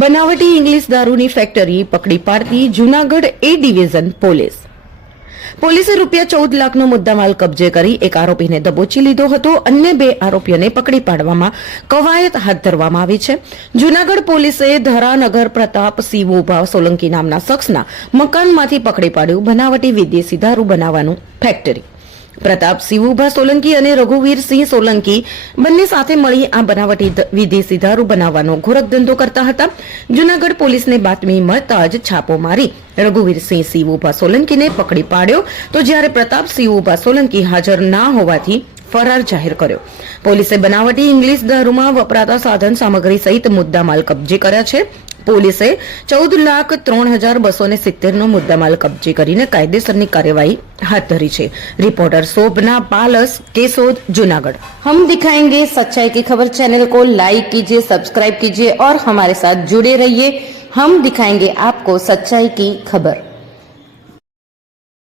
બનાવટી ઇંગ્લિશ દારૂની ફેક્ટરી પકડી પાડતી જૂનાગઢ એ ડિવિઝન પોલીસ. પોલીસે રૂપિયા ચૌદ લાખનો મુદ્દામાલ કબજે કરી એક આરોપીને દબોચી લીધો હતો. અન્ય બે આરોપીઓને પકડી પાડવામાં કવાયત હાથ ધરવામાં આવી છે. જૂનાગઢ પોલીસે ધરાનગર પ્રતાપ સિંહુભા સોલંકી નામના શખ્સના મકાનમાંથી પકડી પાડ્યું બનાવટી વિદેશી દારૂ બનાવવાનું ફેક્ટરી પ્રતાપ સિંહુભા સોલંકી અને રઘુવીરસિંહ સોલંકી બંને સાથે મળી આ બનાવટી વિદેશી દારૂ બનાવવાનો ઘોરક ધંધો કરતા હતા. જૂનાગઢ પોલીસને બાતમી મળતા જ છાપો મારી રઘુવીરસિંહ સિંહુભા સોલંકીને પકડી પાડ્યો. તો જ્યારે પ્રતાપ સિંહુભા સોલંકી હાજર ના હોવાથી ફરાર જાહેર કર્યો. પોલીસે બનાવટી ઇંગ્લિશ દારૂમાં વપરાતા સાધન સામગ્રી સહિત મુદ્દામાલ કબજે કર્યા છે. પોલીસે ચૌદ લાખ ત્રણ હજાર બસો ને સિત્તેરનો મુદ્દામાલ કબજે કરીને કાયદેસરની કાર્યવાહી હાથ ધરી છે રિપોર્ટર શોભના પાલસ કેશોદ જુનાગઢ हम दिखाएंगे सच्चाई की खबर चैनल को लाइक कीजिए सब्सक्राइब कीजिए और हमारे साथ जुड़े रहिए हम दिखाएंगे आपको सच्चाई की खबर